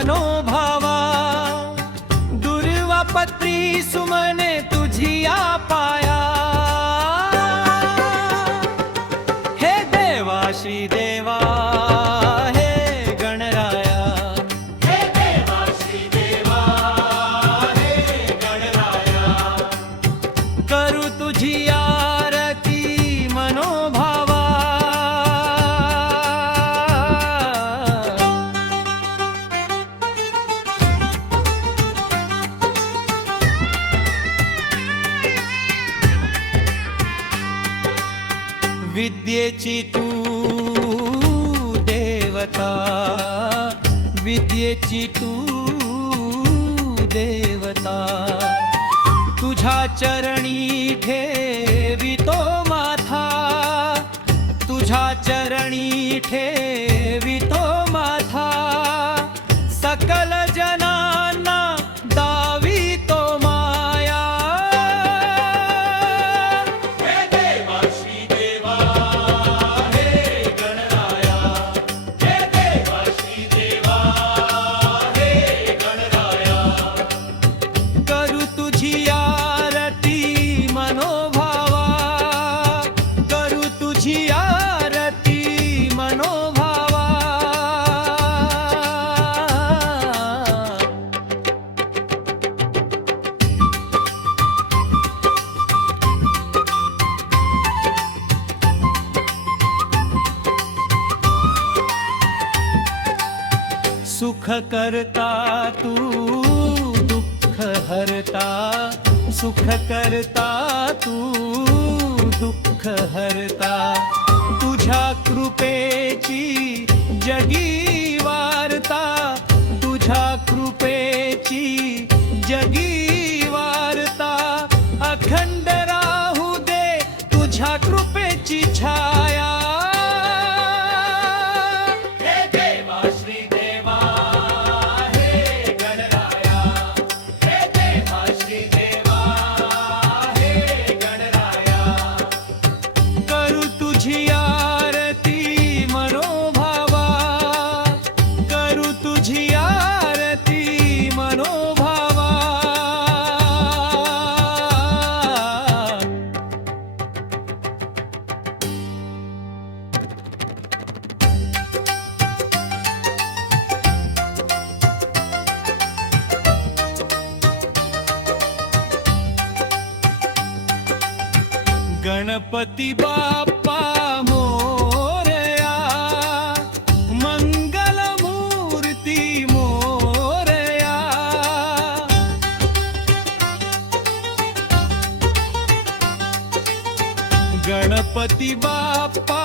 मनोभावा दुर्वा पत्री सुमने तुझिया पाया हे देवा श्री देवा हे गणराया हे देवा श्री देवा हे गणराया करू तुझी आरती मनोभावा विद्येची तू देवता विद्येची तू देवता तुझ्या चरणी ठेवितो माथा तुझ्या चरणी ठेवितो माथा सकल जनांना दावितो माया हे देवा श्री देवा हे गणराया हे देवा श्री देवा हे गणराया करू तुझी आरती मनोभावा करू तुझी आरती मनोभावा सुख करता तू दुःख हरता सुख करता तू दुःख हरता तुझ्या कृपेची जगी वार्ता तुझ्या कृपेची जगी वार्ता अखंड राहू दे तुझ्या कृपेची छाया हे देवा श्री देवा हे गणराया हे देवा श्री देवा हे गणराया करू तुझी आरती मनोभावा करू तुझी आरती मनोभावा गणपती बाप्पा मोरया मंगल मूर्ती मोरया गणपती बाप्पा